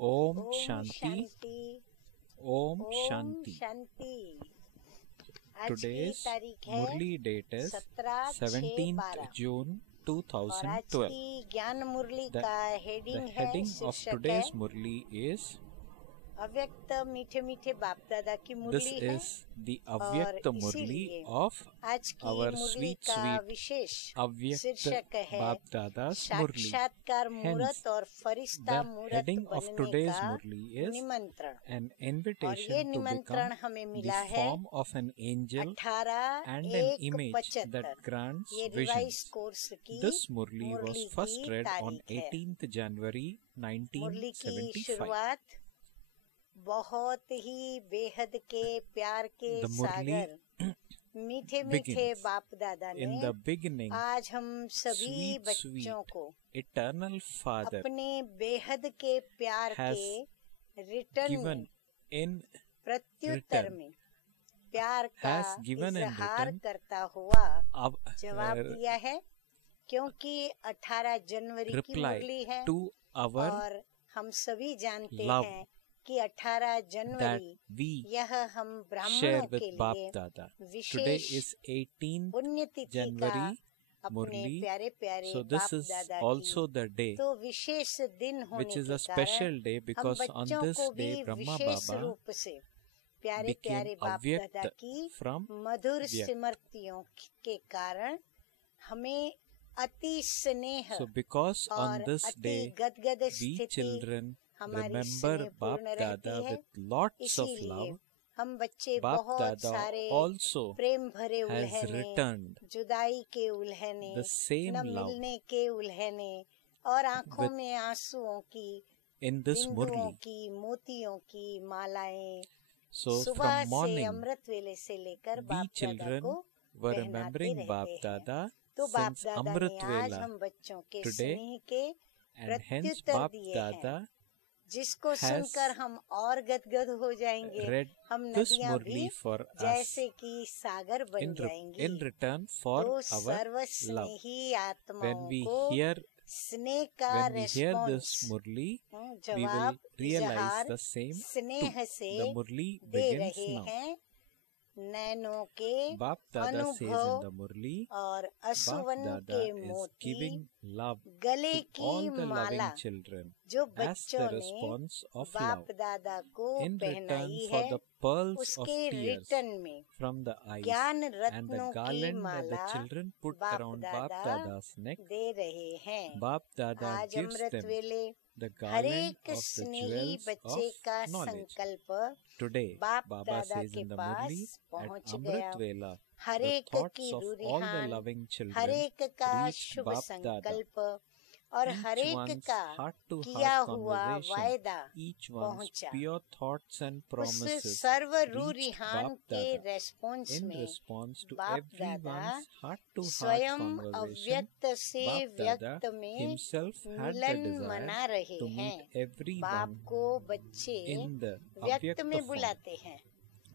ओम ओम शांति, शांति। ओम ओम शांति। शांति। आज की Today's तारीख है Murli date is 17th 17/6/12 June और आज 2012. की ज्ञान मुरली The, का the हेडिंग है, heading of शीर्षक है today's Murli is अव्यक्त मीठे मीठे बाप दादा की This मुरली है। is the और Avyakta Murli इसीलिए of आज की our मुरली sweet का sweet विशेष Avyakta शीर्षक है Bap Dada's Murli. साक्षात्कार Hence, मूरत और फरिश्ता the मूरत heading of बनने today's का Murli is निमंत्रण। an और ये invitation to निमंत्रण become हमें the मिला है form of an angel 18 and an एक image 75। that grants ये रिवाइज visions. कोर्स की This Murli was Murli first की read on तारीख है। 18th January मुरली की 1975. शुरुआत बहुत ही बेहद के प्यार के The Murli सागर मीठे मीठे begins. बाप दादा In ने the beginning, आज हम सभी sweet, बच्चों sweet, को eternal Father अपने बेहद के प्यार has के रिटर्न given में in प्रत्युत्तर return, में प्यार का has given in इजहार return करता हुआ of जवाब दिया है, क्योंकि 18 जनवरी की reply मुरली है to our और हम सभी जानते love हैं कि 18 that जनवरी we यह हम ब्राह्मणों share with के Bap लिए Dada. Today wishes is 18th पुण्यतिथि का January अपने Murli. प्यारे प्यारे So this बाप is दादा also की the day तो विशेष दिन होने which is के a special कारण day हम because on बच्चों this को भी day Brahma विशेष Baba रूप से प्यारे became प्यारे बाप दादा Avyakt की from मधुर Vyakt. स्मृतियों के कारण हमें अति स्नेह So because on और this अति day गदगद we स्थिति children हमारी remember Bap स्नेहपूर्ण रहती Dada है, with lots of इसीलिए love. हम बच्चे Bap बहुत Dada सारे also प्रेम भरे has उल्हने, returned जुदाई के उल्हने, the same न love मिलने के उल्हने और आंखों with में आंसुओं की in this बिंदुओं Murli. की मोतियों की मालाएं So सुबह from से morning अमृत वेले से लेकर we बाप दादा children को were पहनाते remembering Bap रहते हैं। Dada तो बाप since दादा Amrit ने आज Vela हम बच्चों के today, स्नेह के and hence प्रत्युत्तर Bap दिए हैं, Dada जिसको has सुनकर हम और गदगद हो जाएंगे। read हम this नदियां भी Murli for us जैसे कि सागर बन जाएंगी। in return for तो our serve love. Snehi When आत्माओं we को hear स्नेह का when we hear this response Murli, we will जवाब realize इजहार the same too. स्नेह से The Murli दे begins रहे now. हैं। नैनों के Bap Dada says in अनुभव the Murli, और Bap असुवन Dada के is मोती giving love गले to की all the Mala loving children जो as the बच्चों ने response of बाप love दादा को in return पहनाई for है। the pearls of उसके tears रिटर्न में from the eyes ज्ञान and the रत्नों की garland that the Mala children put बाप around Bap दादा Dada's neck. दे रहे हैं। Bap Dada आज gives अमृत them वेले the हर garland एक of the स्नेही jewels बच्चे of का knowledge. संकल्प Today, बाप Baba दादा says के in the pass Murli, at पहुंच गया। Amrit Vela, हर the एक thoughts की of all the रूरिहान, loving her children एक का reached शुभ Bap Dada. संकल्प और हर Each एक one's का किया heart-to-heart हुआ conversation, वायदा each one's पहुंचा। pure thoughts and उस promises सर्व reached रूरिहान Bap के Dada. रेस्पॉन्स In में response to बाप दादा everyone's heart-to-heart स्वयं conversation, अव्यक्त से Bap Dada व्यक्त में himself had the Milan desire मना रहे to हैं। meet बाप everyone को बच्चे in the व्यक्त Avyakta में form. बुलाते हैं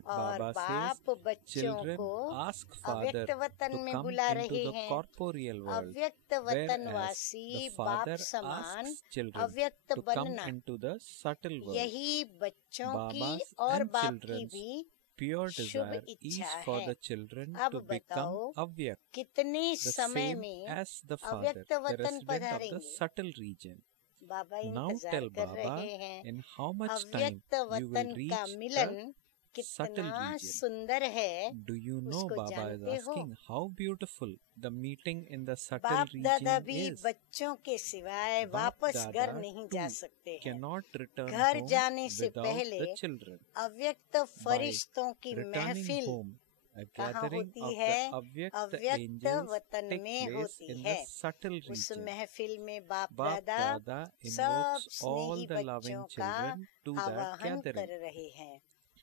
और Baba बाप says, बच्चों children को ask Father अव्यक्त वतन to में come बुला into रहे the हैं। corporeal world, अव्यक्त whereas वतनवासी the बाप Father समान asks children अव्यक्त to come बनना, into the subtle world. यही बच्चों की Baba's और and बाप की children's भी pure शुभ desire is इच्छा for है। the children अब to become बताओ Avyakt, कितने the समय same में as the Father, अव्यक्त the वतन resident of the पधारेंगे? subtle region. Baba Now इंतजार tell कर Baba रहे हैं। in how much time अव्यक्त you will वतन का reach मिलन the subtle कितना region. सुंदर है, Do you know, उसको Baba is जानते हो? asking, how beautiful the meeting in the subtle बाप दादा region भी is. बच्चों के सिवाय Bap वापस Dada घर नहीं जा too सकते हैं। cannot return घर home जाने से without पहले the children. अव्यक्त फरिश्तों की Returning महफिल home, a कहाँ gathering होती of है? the Avyakt अव्यक्त angels वतन take में place होती in है। the subtle उस region. महफिल में बाप Bap दादा Dada सब invokes all Snehi the loving बच्चों का children to that आवाहन gathering. कर रहे हैं।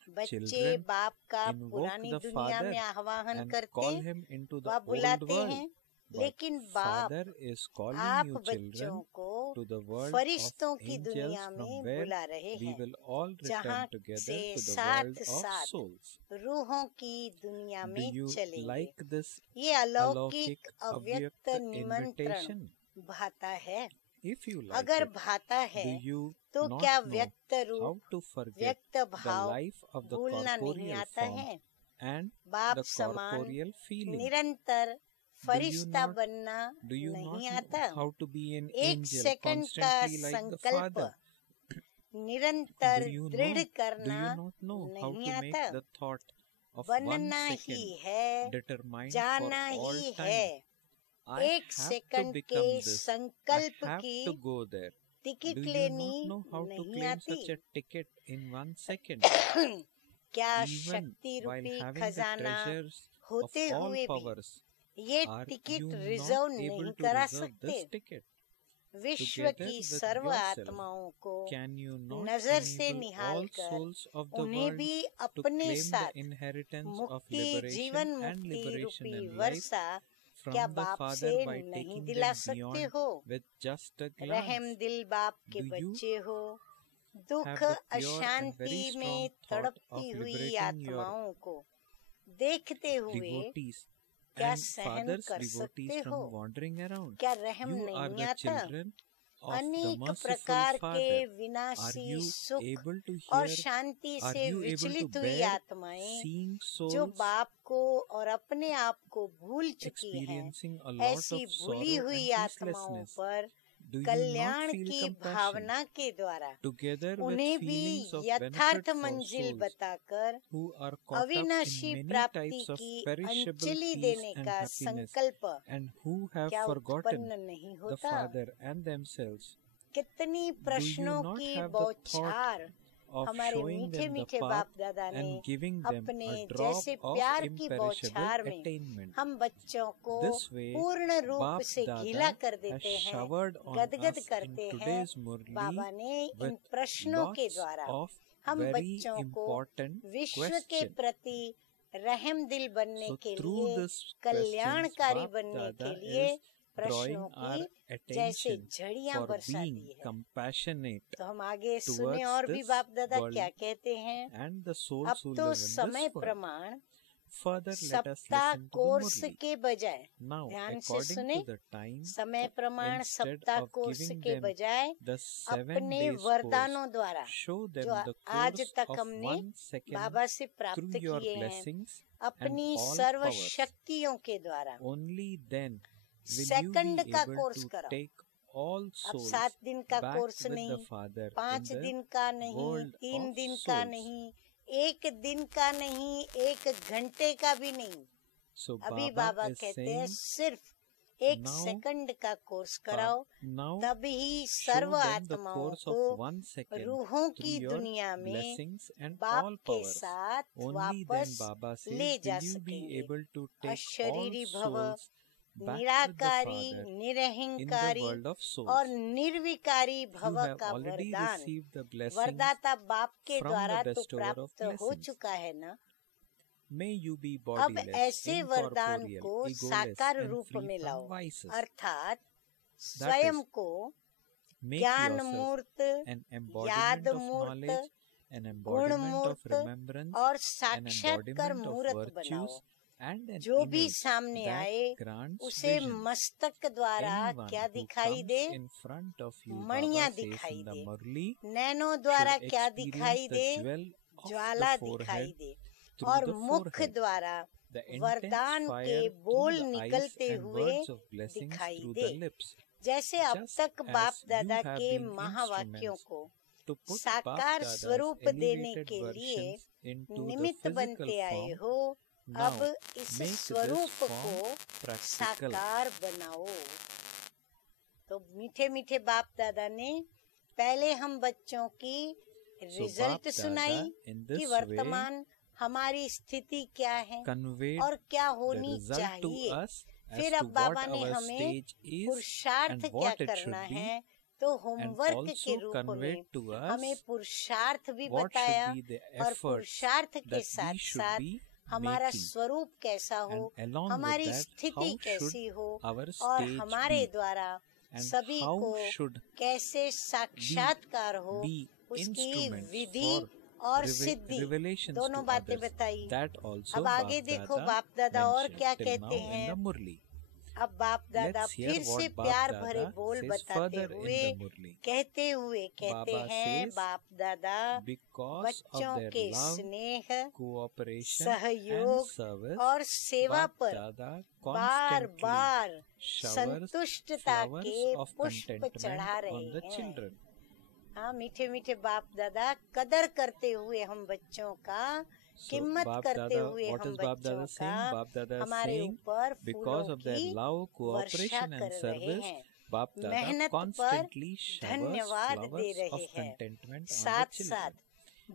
बच्चे Children बाप का invoke पुरानी the दुनिया Father में आह्वान and करते call him into the व old बुलाते world. हैं, But लेकिन बाप Father is calling आप you बच्चों children को to the world फरिश्तों of की angels दुनिया from में where बुला रहे we हैं, will all जहाँ return together से to the साथ world of साथ souls. रूहों की दुनिया Do में you चलेंगे। like this ये अलौकिक अलौकिक अव्यक्त अव्यक्त निमंत्रण invitation? भाता है। If you like अगर it, भाता है do you तो not क्या know व्यक्त how रूप to forget व्यक्त the भाव life of the भूलना नहीं corporeal आता form है? and बाप the समान corporeal feeling? निरंतर Do you फरिश्ता not बनना Do you नहीं not आता? know how to be an एक angel सेकंड का constantly like the संकल्प Father? निरंतर Do you दृढ़ know? Do करना you not know how नहीं to make आता? the thought of 1 बनना ही second है, determined for जाना all ही time? है। I एक have to सेकंड के become this. I संकल्प have की to go there. Ticket Do you लेनी not know how to नहीं claim आती? such a ticket in 1 second? क्या Even शक्ति while रूपी having the खजाना treasures of होते all हुए भी powers, ये are ticket you reserve not able नहीं to करा reserve सकते? this ticket? विश्व Together की with सर्व yourself, आत्माओं को can you not नजर से enable निहाल all कर souls of the उन्हें world भी to अपने claim the साथ inheritance of मुक्ति liberation जीवन and मुक्ति liberation रूपी and life वर्षा from क्या the बाप Father से by नहीं taking दिला them सकते beyond हो? with just a रहम glance? दिल बाप के Do you बच्चे हो, have दुख the pure and अशांति very में strong thought तड़पती of हुई liberating your आत्माओं को देखते हुए devotees क्या and सहन Father's कर devotees सकते from हो? wandering around? क्या रहम You are नहीं the आता? children of the अनेक merciful प्रकार के Father. Are विनाशी you सुख able to और hear? शांति Are से you able to विचलित हुई bear आत्माएं seeing जो souls बाप को और अपने आप को भूल चुकी हैं, experiencing a lot ऐसी of भूली sorrow हुई and आत्माओं peacelessness? पर Do you not Kalyan feel की compassion भावना के द्वारा together with उन्हें भी feelings of यथार्थ benefit for मंजिल souls बताकर who are caught up अविनाशी in many प्राप्ति types of की perishable अंजलि peace देने and का happiness संकल्प and who have क्या forgotten उत्पन्न नहीं the होता? Father and themselves? कितनी Do you प्रश्नों not की have the thought बौछार of हमारे showing मीठे them the मीठे path बाप दादा ने and giving them अपने a drop जैसे of प्यार की imperishable बौछार में attainment? हम बच्चों को This way, पूर्ण रूप Bap से गीला Dada कर has देते हैं, showered on गदगद us in करते हैं। today's Murli बाबा ने इन with प्रश्नों के lots द्वारा of हम very बच्चों को important विश्व के questions. प्रति रहम दिल बनने So के through लिए, this कल्याणकारी questions, बनने Bap के Dada लिए is प्रश्नों drawing our की जैसे attention झड़ियां for बरसा being दी है। compassionate तो हम आगे towards सुने और भी this बाप दादा world क्या कहते हैं। and the souls अब who तो live in समय this world. प्रमाण Further, let us सप्ताह listen to the course Murli. के बजाय, Now, ध्यान से according सुने, to the time, समय प्रमाण instead सप्ताह of कोर्स giving के them बजाय the 7 अपने days वरदानों course, द्वारा show them जो the आज course तक of हमने 1 second बाबा से through प्राप्त your किए हैं, blessings and अपनी all सर्व powers. शक्तियों के द्वारा Only then will you second be का able कोर्स to कराओ। take all अब souls 7 दिन का back कोर्स with नहीं, the Father 5 in the दिन का नहीं, world 3 of दिन का souls. नहीं, 1 दिन का नहीं, 1 घंटे का भी नहीं। So अभी Baba बाबा is कहते हैं saying, सिर्फ 1 now, सेकंड का कोर्स कराओ, now तभी show सर्व them the आत्माओं course को of 1 second रूहों through की your दुनिया में blessings and बाप all के powers. साथ Only then वापस Baba says, ले जा will you be सकेंगे। able to take all अशरीरी भव, souls back with the Nirankari, Father in the निरहंकारी world of souls. और निर्विकारी You भव have का already वरदान received the blessings वरदाता बाप के from द्वारा the तो bestower of प्राप्त हो blessings. चुका है ना। May you be अब bodiless, ऐसे वरदान incorporeal, को egoless, साकार and रूप free में from लाओ, vices. अर्थात That स्वयं is, को make ज्ञान yourself मूर्त, an याद embodiment of मूर्त, knowledge, an गुण embodiment of मूर्त remembrance, और an साक्षात्कार embodiment of मूर्त बनाओ। virtues, and an जो भी image सामने that आए grants उसे visions. मस्तक द्वारा Anyone क्या who दिखाई comes they, in front of you, मणियां Baba says दिखाई in the दे, Murli, नैनों द्वारा should क्या experience दिखाई the they, jewel of Jwala the दिखाई forehead दे, through और the मुख forehead, द्वारा the intense वरदान fire के through बोल the eyes निकलते and हुए words of blessings दिखाई through दे। the lips. जैसे अब Just तक as बाप you दादा have के been महावाक्यों instruments को to put साकार Bap Dada's स्वरूप देने elevated के लिए versions into the निमित्त physical बनते आए form, हो, now अब इस make this स्वरूप form को practical. साकार बनाओ। तो मीठे मीठे बाप दादा ने पहले हम बच्चों की So रिजल्ट Bap सुनाई Dada in कि this way वर्तमान हमारी स्थिति क्या है conveyed और क्या the होनी result to चाहिए। us as फिर to अब बाबा what ने our हमें stage is पुरुषार्थ and क्या what it should करना be, है, तो and होमवर्क के also रूप conveyed में to हमें us पुरुषार्थ भी what बताया should be the और efforts पुरुषार्थ के that साथ we should साथ be हमारा making, स्वरूप कैसा हो, and along with हमारी that, स्थिति how कैसी should हो our और stage हमारे be, द्वारा and सभी how को should कैसे साक्षात्कार हो, be उसकी instruments विधि for और सिद्धि, revelations दोनों to बातें others. बताई। That also अब आगे Bap देखो Dada बाप दादा और mentioned क्या till कहते now in हैं। the Murli. अब बाप दादा Let's hear फिर से what Bap प्यार Dada भरे बोल says बताते further in हुए the Murli. कहते Baba हैं says, बाप दादा Because बच्चों of their के love, स्नेह, cooperation सहयोग and service, और सेवा Bap पर Dada बार constantly बार showers संतुष्टता flowers के of पुष्प contentment चढ़ा on रहे the हैं। children. हाँ, मीठे मीठे बाप दादा कदर करते हुए हम बच्चों का, So किम्मत Bap करते Dada, हुए what हम is Bap बच्चों Dada saying? का Bap Dada is हमारे saying, ऊपर because फूलों of their की love, वर्षा cooperation कर and रहे service, हैं, Bap Dada मेहनत पर constantly showers धन्यवाद दे flowers रहे of हैं, contentment on the साथ children. साथ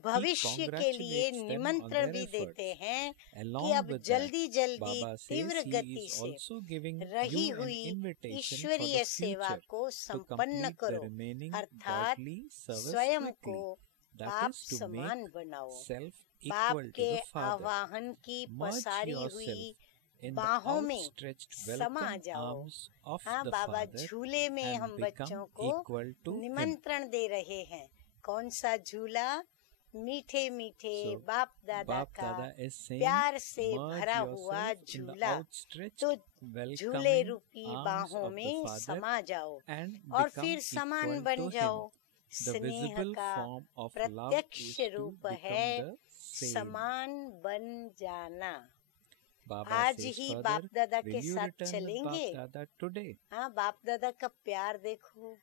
भविष्य के लिए congratulates them on निमंत्रण their भी efforts. देते हैं Along कि अब with that, जल्दी जल्दी Baba says तीव्र he गति is से also giving रही you an हुई invitation for ईश्वरीय the सेवा future को to संपन्न complete the करो, remaining अर्थात godly service स्वयं quickly. को That बाप is to समान make बनाओ। self बाप equal to के the Father. आवाहन की Merge पसारी yourself हुई in the बाहों में outstretched समा welcome जाओ। arms of हाँ, the बाबा Father झूले में and हम become बच्चों को equal to Him. निमंत्रण दे रहे हैं। कौन सा झूला? मीठे मीठे So, बाप दादा Bap का Dada is saying, प्यार से merge भरा हुआ yourself in the झूला, outstretched तो झूले welcoming रूपी arms बाहों of the में Father समा जाओ and और become फिर समान equal बन to जाओ। Him. The स्नेह visible का form of love प्रत्यक्ष is to रूप become है the same. समान बन जाना। Baba आज says ही further, बाप दादा will के you साथ return with चलेंगे? Bap Dada today? हाँ, बाप दादा का प्यार देखो।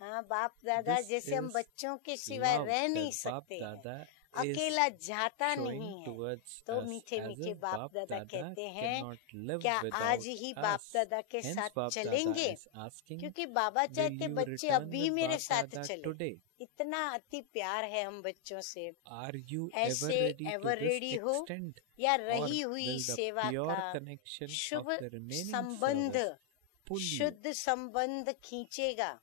हाँ, बाप दादा This जैसे हम is बच्चों के सिवाय love रह नहीं that Bap सकते हैं, Dada is अकेला जाता showing नहीं है। towards तो us मीठे as मीठे if बाप Bap दादा Dada कहते हैं, cannot live क्या without आज ही बाप us. दादा के Hence साथ Bap Dada चलेंगे? is asking, क्योंकि बाबा will चाहते you बच्चे return अभी with मेरे Bap साथ Dada चले। today? इतना अति प्यार है हम बच्चों से। Are you ऐसे ever ready to ever this ready हो extent? या Or रही हुई will the सेवा pure का connection Shubh of the remaining संबंध, service pull you? शुद्ध संबंध खींचेगा?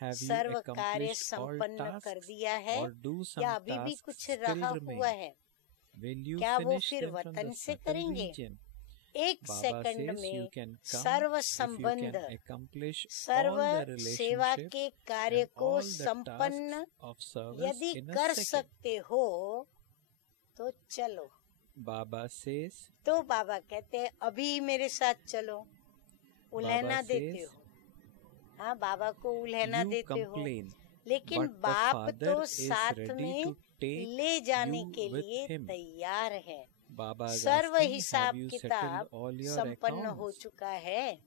Have you सर्व कार्य accomplished all संपन्न कर tasks दिया है or do some या अभी भी tasks कुछ still रहा remain? हुआ है? Will you क्या वो finish फिर them from वतन the से subtle करेंगे? region? एक Baba सेकंड says you में can come सर्व if you संबंध, can accomplish सर्व all the सेवा relationships के कार्य and को all the संपन्न tasks of service यदि in a कर second. सकते हो तो चलो। Baba says, तो बाबा कहते हैं अभी मेरे साथ चलो। उल्हना Baba देते says, हो, हाँ, बाबा को उल्हना you देते हो, complain, लेकिन but the बाप Father तो is साथ ready में to take ले जाने you के with लिए him. तैयार है। Baba is सर्व asking, हिसाब have you किताब settled all your संपन्न हो accounts? चुका है।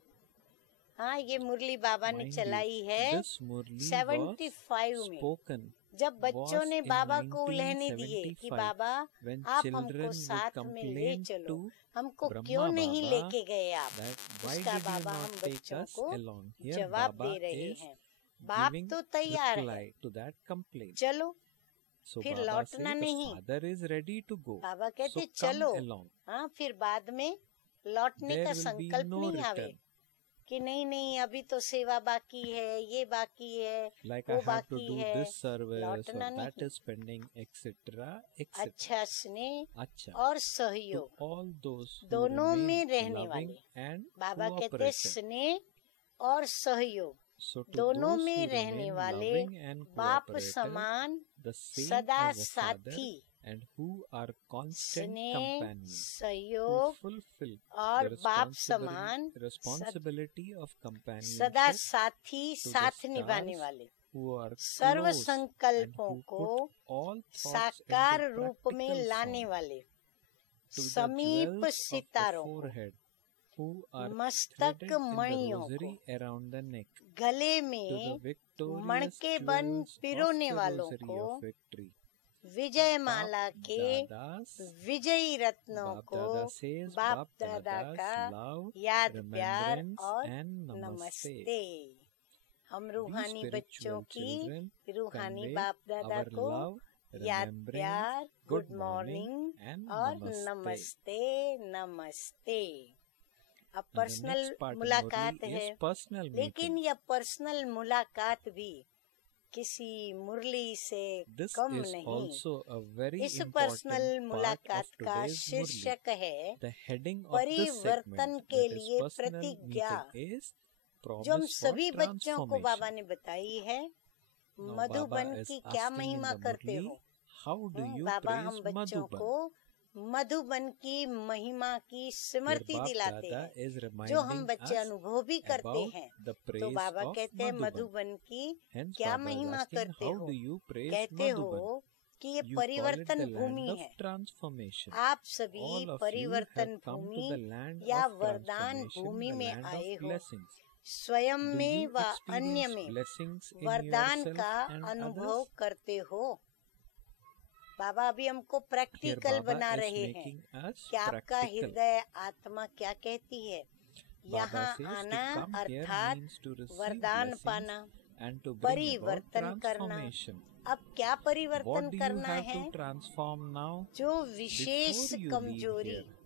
हाँ, ये मुरली बाबा ने Mind चलाई you, है this Murli 75 was में, spoken जब बच्चों was ने in बाबा को उल्हने दिए कि 1975 बाबा when आप children हमको would साथ में ले complain चलो, to हमको Brahma क्यों नहीं Baba लेके गए आप? that why उसका did you बाबा हम not take बच्चों us को along? Here जवाब Baba दे रहे is हैं, बाप giving तो तैयार है, reply to that complaint. चलो। So फिर Baba says लौटना the नहीं। Father is ready to go. बाबा कहते So come चलो। along. हाँ, फिर बाद में लौटने There का will be संकल्प no नहीं आवे return. कि नहीं नहीं अभी तो सेवा बाकी है, ये बाकी है, Like वो I have to बाकी do है, this service or लौटना that नहीं। is pending, etc. etc. अच्छा स्नेह अच्छा. और To सहयोग all those who दोनों में remain रहने loving वाले। and बाबा कहते cooperative. स्नेह और सहयोग So to दोनों those में who रहने remain वाले loving and बाप cooperative, समान the same सदा as a father, साथी, and who are constant स्नेह companions, who सहयोग fulfill और the बाप समान responsibility of सदा companionship, साथी to the साथ निभाने stars वाले, who are serve close and संकल्पों who को put all thoughts साकार into रूप में practical लाने form, वाले, to the समीप jewels of the सितारों को, forehead, who are मस्तक threaded in the मणियों को, rosary around the neck, गले to the में victorious मणके बन jewels of पिरोने the वालों rosary को, of victory. विजय Bap माला के Dada's विजयी रत्नों Bap को, Dada says बाप Bap दादा Dada's का love, याद प्यार remembrance और and नमस्ते। हम We रूहानी बच्चों spiritual की children रूहानी convey बाप दादा our को love, याद remembrance, प्यार, good good morning morning and और namaste. नमस्ते नमस्ते। अब And the personal next part in मुलाकात Murli है, is personal लेकिन meeting. यह पर्सनल मुलाकात भी किसी मुरली से This कम is नहीं। also a very इस important पर्सनल part of मुलाकात का today's Murli. शीर्षक है The heading of this परिवर्तन segment, के that is लिए personal प्रतिज्ञा, meeting, is जो हम promise for सभी बच्चों को transformation. बाबा ने बताई है। Now मधुबन Baba is की क्या asking in महिमा the करते Murli, हो? how do you बाबा हम praise बच्चों Madhuban? को मधुबन की महिमा की Their स्मृति Bap दिलाते Dada हैं, is जो हम reminding बच्चे us अनुभव भी करते about हैं। the तो praise बाबा of कहते हैं Madhuban. मधुबन की Hence क्या Baba is महिमा asking, करते how हो? do you praise कहते Madhuban? हो कि ये You call it परिवर्तन the भूमि land of है। transformation. आप सभी All of you परिवर्तन have come to Bhumi the land या of वरदान transformation, भूमि the में land आए of हो। blessings. स्वयं Do में you व अन्य experience में blessings in वरदान yourself का and अनुभव others? करते हो। बाबा अभी हमको Here प्रैक्टिकल Baba बना is रहे हैं making us कि आपका practical. हृदय आत्मा क्या कहती है। Baba यहाँ says to आना come here अर्थात means to receive वरदान blessings पाना, and to bring about परिवर्तन करना। transformation. अब क्या परिवर्तन What do you करना have है? to transform now? जो विशेष Before you leave कमजोरी, here,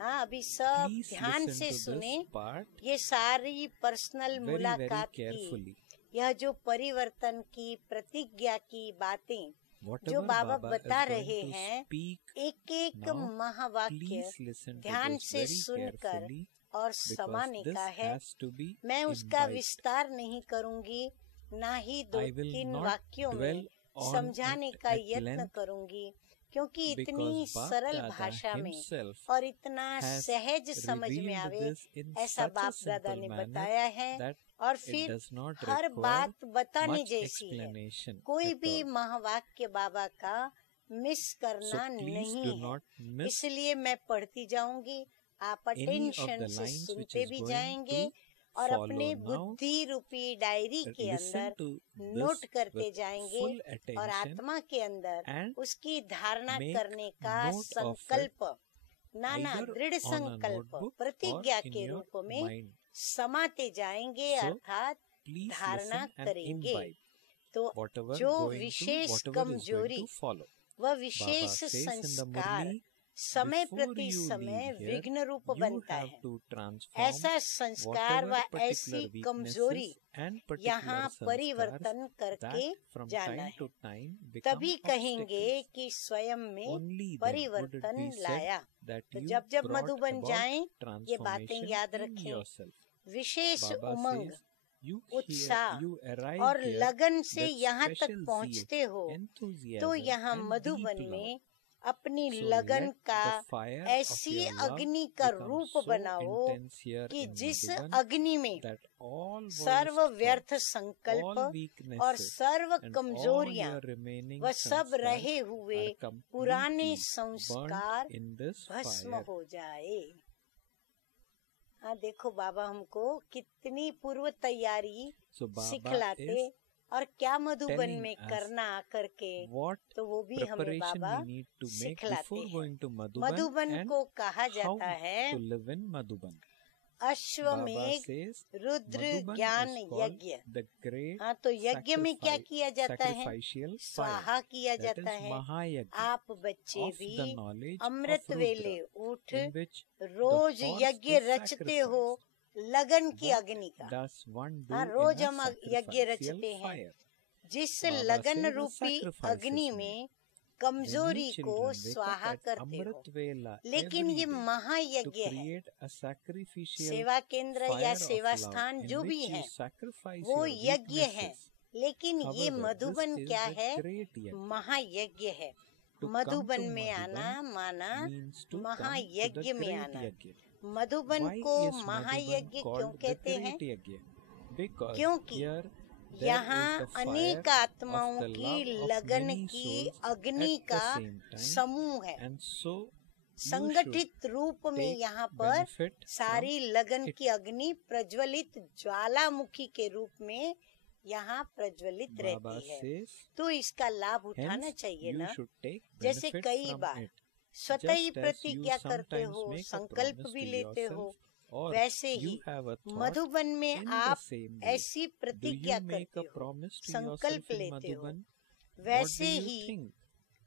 हाँ अभी सब please ध्यान listen से to सुने। this part ये सारी पर्सनल very मुलाकात की, carefully. यह जो परिवर्तन की प्रतिज्ञा की बातें जो Whatever बाबा Baba बता is रहे going to हैं, speak एक एक now, महावाक्य please listen to ध्यान this से very सुनकर carefully और because समाने this का है। has to be मैं उसका imbibed. विस्तार नहीं करूंगी, ना ही दो I will तीन not वाक्यों dwell में on समझाने it का at यत्न length करूंगी, क्योंकि इतनी because Bap सरल Dada भाषा में himself और इतना has सहज समझ में revealed आवे this in ऐसा such a बाप दादा simple ने manner बताया है। that और it फिर does not हर require बात बताने much जैसी है, explanation कोई at भी all. महावाक्य बाबा का मिस So करना please नहीं do है। not miss इसलिए मैं पढ़ती जाऊंगी, आप any of अटेंशन the से lines which सुनते is भी going जाएंगे to और follow. अपने Now बुद्धि रूपी डायरी के listen अंदर to नोट this करते with जाएंगे full और attention आत्मा के अंदर and उसकी धारणा make करने का note of it संकल्प, नाना either दृढ़ on a संकल्प notebook or प्रतिज्ञा in के your रूप में mind. समाते जाएंगे, So अर्थात please धारणा listen and करेंगे। imbibe तो whatever जो going to wishes whatever is going कमजोरी to follow. वह Baba wishes says in the संस्कार Murli, समय before प्रति you समय leave here, विघ्न रूप you बनता have है। to transform ऐसा संस्कार whatever व ऐसी particular कमजोरी weaknesses and यहाँ particular sanskars परिवर्तन करके that from जाना time है। to time become तभी कहेंगे obstacles. कि स्वयं में Only then would it परिवर्तन be said लाया। that तो you जब जब brought मधुबन about जाएं, ये बातें transformation याद in रखें। yourself. Wishes Baba Umang, says, you उत्साह you arrive और here लगन से with यहाँ तक special पहुँचते zeal, हो, enthusiasm तो यहाँ and मधुबन deep love. में अपनी So लगन let का the fire of ऐसी your love अग्नि का become रूप so बनाओ intense here कि in जिस Madhuban अग्नि में that all सर्व worst व्यर्थ thoughts, संकल्प all और weaknesses सर्व and all कमजोरियां your remaining व सब sanskars रहे हुए are पुराने completely संस्कार burnt in this भस्म fire. हो जाए। हाँ देखो बाबा हमको कितनी पूर्व तैयारी So Baba सिखलाते is और क्या मधुबन telling में us करना करके, what तो वो भी हमें preparation Baba we need to make सिखलाते before हैं। going to Madhuban Madhuban and को कहा how जाता है to live in Madhuban. Baba Ashwamedh says Rudra Madhuban ज्ञान is called यज्ञ। the great हाँ तो यज्ञ में क्या किया जाता है? sacrificial fire. स्वाहा किया That जाता is है। Mahayagya आप बच्चे of the भी knowledge अमृत of वेले Rudra, उठ in which rose the horse यज्ञ is रचते हो sacrificed. लगन की What अग्नि का। does one do हाँ in रोज a हम यज्ञ sacrificial रचते हैं, fire? जिस Baba लगन says the रूपी sacrifices अग्नि में में कमजोरी Many को children wake up स्वाहा at करते हो। Amrit Vela लेकिन every ये day to महायज्ञ है। create a sacrificial सेवा केंद्र या fire of सेवा love स्थान in जो भी which you है sacrifice वो your यज्ञ है, weaknesses. लेकिन ये However, मधुबन this is क्या the है? great yajna. महायज्ञ है। To come मधुबन to में आना Madhuban माना means to come to महायज्ञ the में great आना। yajna. मधुबन Why को is महायज्ञ Madhuban क्यों called the कहते हैं? great yajna? Because क्योंकि here there यहाँ is the fire अनेक of आत्माओं the की love of लगन many की souls अग्नि at the का same time, समूह है। and so you संगठित रूप में take यहाँ पर benefit सारी from लगन it. की अग्नि प्रज्वलित ज्वालामुखी के रूप में यहाँ प्रज्वलित Baba रहती है, says, तो इसका लाभ उठाना hence चाहिए you ना। should take जैसे benefit कई from बार it. स्वतः ही Just as you प्रतिज्ञा करते sometimes हो, make a संकल्प promise भी to लेते हो, yourself, or वैसे you he have a thought Madhuban में in the आप same way. ऐसी Do प्रतिज्ञा you make करते a हो, promise to संकल्प yourself in लेते हो। Madhuban? What do वैसे you he think?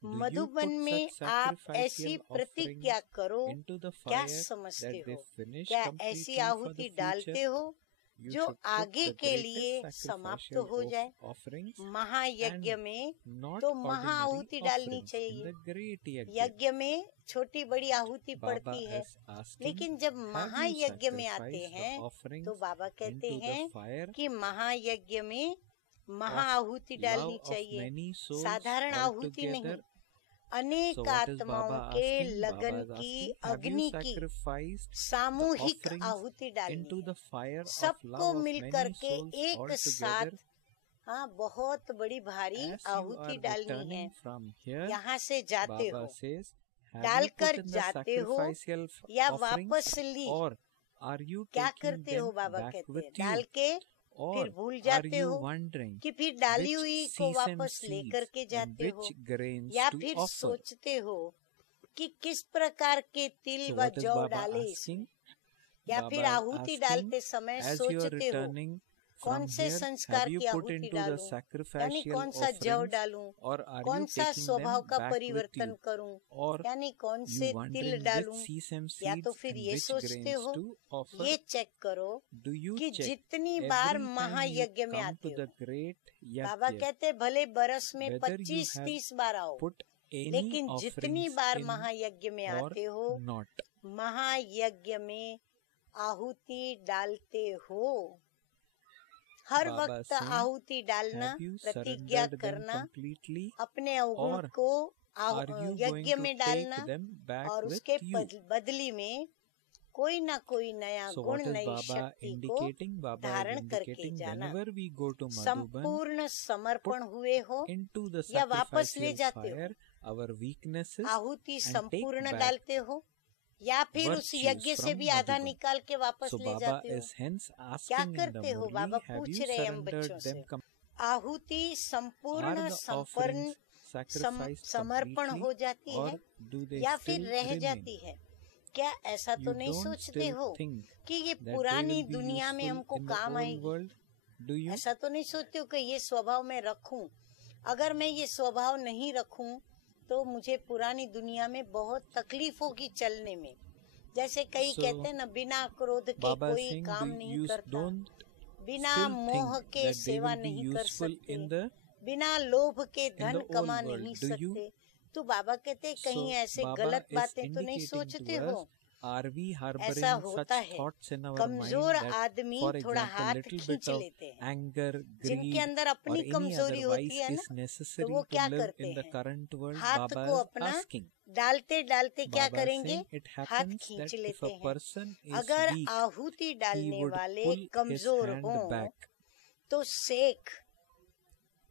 Do you Madhuban put में such आप ऐसी sacrificial प्रतिज्ञा offerings करो, into the क्या fire समझते that they हो? finish क्या ऐसी completely for आहुति the डालते future? हो You जो should put आगे the के greatest लिए समाप्त sacrificial हो जाए? offerings महायज्ञ and में not तो ordinary महाआहुति डालनी offerings in चाहिए। the great yajna. यज्ञ में छोटी बड़ी आहुति Baba पड़ती है, is asking, लेकिन जब have you महायज्ञ में आते sacrificed the हैं offerings तो बाबा कहते into the हैं fire कि महायज्ञ में महाआहुति डालनी love of चाहिए, many souls साधारण आहुति नहीं। altogether? अनेक So what is आत्माओं Baba के asking? लगन Baba is की asking, have you अग्नि की sacrificed the सामूहिक offerings आहुति डालनी into है। the fire of सबको love of मिल many करके souls एक all साथ together? बहुत बड़ी भारी As you आहुति are डालनी है। returning from here, यहाँ से जाते Baba हो, says, have you डालकर put in the जाते हो sacrificial या offerings, वापस ली, or are you क्या taking करते हो? them बाबा back कहते with हैं you? डाल के Or फिर भूल are जाते you हो wondering कि फिर डाली which हुई को sesame वापस seeds लेकर के and जाते हो, which grains या to फिर offer? सोचते हो कि किस प्रकार के तिल So व what is जौ Baba डाले asking? इसमें, या फिर Baba is आहुति asking, डालते समय as you are सोचते हो returning कौन from से here, संस्कार have you की put आहुति into the डालूं, यानी sacrificial कौन सा जौ offerings, डालूं, or are कौन you सा taking स्वभाव them का back with परिवर्तन you? करूं, Or यानी कौन you से तिल wondering which डालूं, sesame या तो seeds फिर and ये which सोचते grains हो, to offer? ये चेक करो Do you कि check जितनी बार every time you महायज्ञ में come आते to the हो, great बाबा yajna, कहते भले बरस में whether you 25-30 बार आओ, put any लेकिन जितनी offerings बार in महायज्ञ में or आते हो, not? महायज्ञ में आहुति डालते हो। हर Baba वक्त saying, आहुति डालना, have you प्रतिज्ञा surrendered them करना, completely, अपने अवगुण or को are you यज्ञ going में to डालना, take them back और with उसके you? बदली में कोई ना कोई नया So गुण, what is नई Baba शक्ति को indicating? Baba is धारण करके indicating जाना। whenever we go to Madhuban, संपूर्ण समर्पण हुए हो into the या वापस ले sacrificial जाते हो, fire our weaknesses आहुति and take संपूर्ण back डालते हो, या फिर उस virtues यज्ञ से from भी आधा Madhuban. निकाल के वापस So ले Baba जाते हो। is hence क्या asking in the करते हो? Murli, बाबा have पूछ you रहे हैं हम surrendered बच्चों them से। आहुति Are संपूर्ण the संपन्न offerings sacrificed समर्पण completely, हो जाती or है do they या फिर still रह remain? जाती है? क्या ऐसा तो You नहीं don't सोचते still हो think कि ये that they पुरानी will be दुनिया में useful हमको in the काम old आएगी? world? Do you? ऐसा तो नहीं सोचते हो कि ये स्वभाव मैं रखूं? अगर मैं ये स्वभाव नहीं रखूं तो मुझे पुरानी दुनिया में बहुत तकलीफ होगी चलने में। जैसे कई So, कहते हैं ना, बिना क्रोध के Baba is कोई saying, काम do नहीं you करता, don't बिना still मोह think के that they सेवा will be नहीं कर useful सकते, in the बिना लोभ के in धन the old कमा world? नहीं Do you? सकते। तो बाबा कहते कहीं So ऐसे Baba गलत is बातें तो नहीं indicating सोचते to हो? us, are we harboring ऐसा such होता है, thoughts in our कमजोर mind that, आदमी for थोड़ा example, हाथ little खींच bit of लेते हैं। anger, जिनके greed, अंदर or अपनी any कमजोरी other होती vice है ना, is necessary तो वो to क्या live करते in the हैं? current world? हाथ Baba को is अपना asking. डालते डालते क्या Baba is करेंगे? saying it हाथ happens खींच that if लेते a हैं। person is अगर weak, आहुति he डालने would वाले pull his कमजोर hand हों back. तो सेक,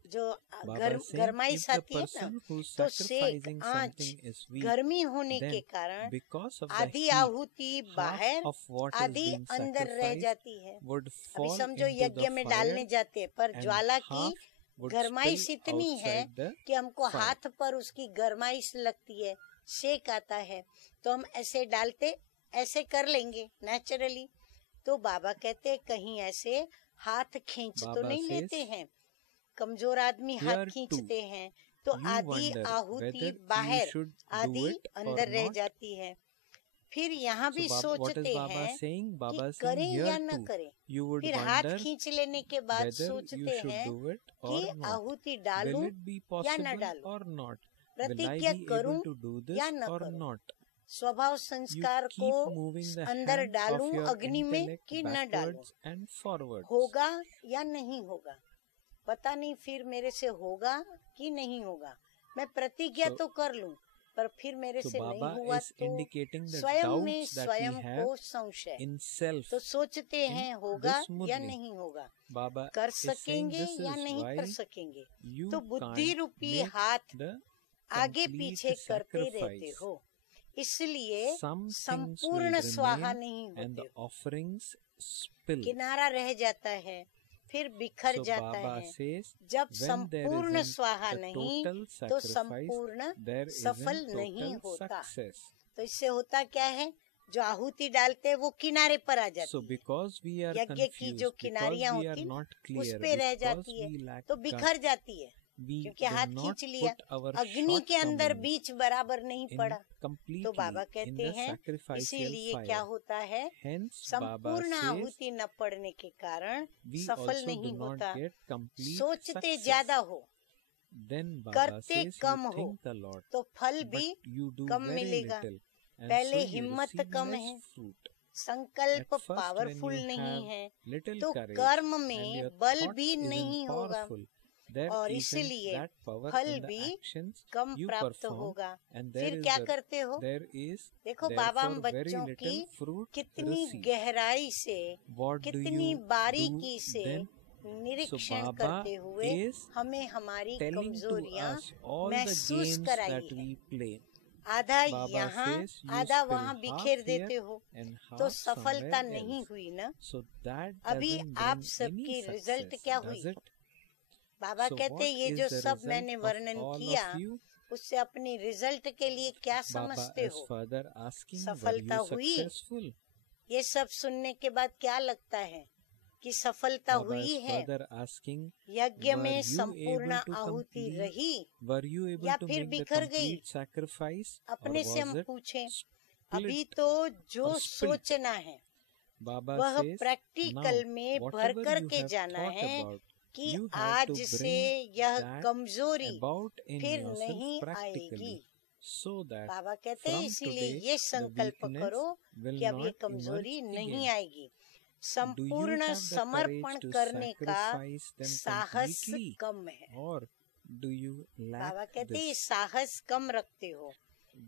जो Baba is saying, गरमाइश if the आती है ना, person who's तो सेक, sacrificing आंच, something is weak, गर्मी होने then के कारण because of the आधी heat, आहुति half बाहर, of what is आधी being अंदर रह sacrificed जाती है। would अभी fall समझो into यज्ञ the में fire डालने जाते हैं, पर and ज्वाला की half would गरमाइश spill इतनी है outside the कि हमको fire. हाथ पर उसकी गरमाइश लगती है, शेक आता है, तो हम ऐसे डालते, ऐसे कर लेंगे नेचुरली। तो बाबा कहते कहीं ऐसे हाथ खींच तो Baba नहीं says, लेते हैं। कमजोर आदमी हाथ here खींचते हैं तो you आधी wonder आहुति whether you बाहर, should do आधी it or अंदर रह not. जाती है। फिर यहाँ भी So what is सोचते Baba हैं saying? कि Baba is saying करें या here न too, करें। you would फिर हाथ wonder खींच लेने के बाद whether you सोचते should हैं do it or कि not. आहुति Will डालूं it be या न possible डालूं, or not? Will I प्रतिज्ञा be करूं able to do this या न or करूं, not? स्वभाव You संस्कार keep को moving the अंदर hand डालूं of your अग्नि में intellect कि न डालूं, backwards and forwards. होगा या नहीं होगा पता नहीं, फिर मेरे से होगा कि नहीं होगा। मैं प्रतिज्ञा So- तो कर लूं, पर फिर मेरे So से नहीं Baba हुआ is तो indicating the स्वयं में doubts that स्वयं we को have संशय, in self. तो सोचते in हैं होगा this या murli. नहीं होगा, Baba कर is saying सकेंगे this या is नहीं why कर सकेंगे। you तो बुद्धि can't रूपी make हाथ the आगे complete पीछे करते रहते sacrifice. हो, इसलिए Some things संपूर्ण will स्वाहा remain नहीं and the होते, offerings spill. किनारा रह जाता है, फिर बिखर So जाता Baba है। says, जब when there संपूर्ण isn't स्वाहा the नहीं total तो sacrifice, संपूर्ण there सफल isn't नहीं total होता। success. तो इससे होता क्या है, जो आहुति डालते हैं वो किनारे पर आ जाती So है, because we are यज्ञ की confused, जो because किनारियां we are होती not उस clear, पे रह because जाती है, we lack तो बिखर जाती है, we क्योंकि do हाथ not खींच लिया, put our अग्नि के अंदर shortcomings बीच बराबर नहीं in पड़ा। completely तो बाबा in कहते the हैं sacrificial इसीलिए fire. क्या होता है, Hence Baba संपूर्ण says आहुति न पड़ने के कारण we सफल also नहीं do not होता। get complete सोचते success. ज्यादा हो Then Baba करते says कम you हो think a lot, तो फल but भी you do कम very मिलेगा। little, and पहले so you हिम्मत receive कम less है, fruit. संकल्प At first, when powerful you नहीं have है, little तो courage कर्म and में your बल thought भी isn't नहीं होगा। powerful, there और isn't इसीलिए that power फल in the भी actions कम you प्राप्त perform, होगा। and there फिर is क्या करते हो? there is देखो बाबा हम therefore very बच्चों की little fruit कितनी received. गहराई से, What do कितनी you बारीकी do से then? निरीक्षण Baba करते हुए is हमें हमारी telling to कमजोरियां us all the महसूस games कराई that है। we play. आधा Baba यहाँ says you आधा spill वहाँ half बिखेर here देते हो, and तो half सफलता somewhere नहीं else. हुई ना। So that अभी doesn't आप bring सबकी any रिजल्ट success, क्या does हुई? it? बाबा So कहते what ये is जो the सब result मैंने of वर्णन all किया, of you? उससे अपनी रिजल्ट के लिए क्या Baba समझते is हो? further asking, were सफलता you हुई? successful? ये सब सुनने के बाद क्या लगता है कि सफलता Baba हुई is है? further asking, यज्ञ were में you संपूर्ण able to आहुति complete? रही Were you able या to फिर make the बिखर गई? complete sacrifice, or अपने से was हम it पूछें। split? अभी तो जो or split? सोचना है Baba वह says, प्रैक्टिकल now में भर whatever कर you के have जाना thought है about, कि you have to आज से bring यह that कमजोरी about in फिर yourself नहीं practically, आएगी। so that बाबा कहते हैं from इसीलिए today ये the संकल्प weakness करो will कि अब ये not कमजोरी emerge नहीं again. आएगी। Do you संपूर्ण have the समर्पण courage to करने का sacrifice them साहस completely, कम है। or do you lack बाबा कहते हैं this? साहस कम रखते हो।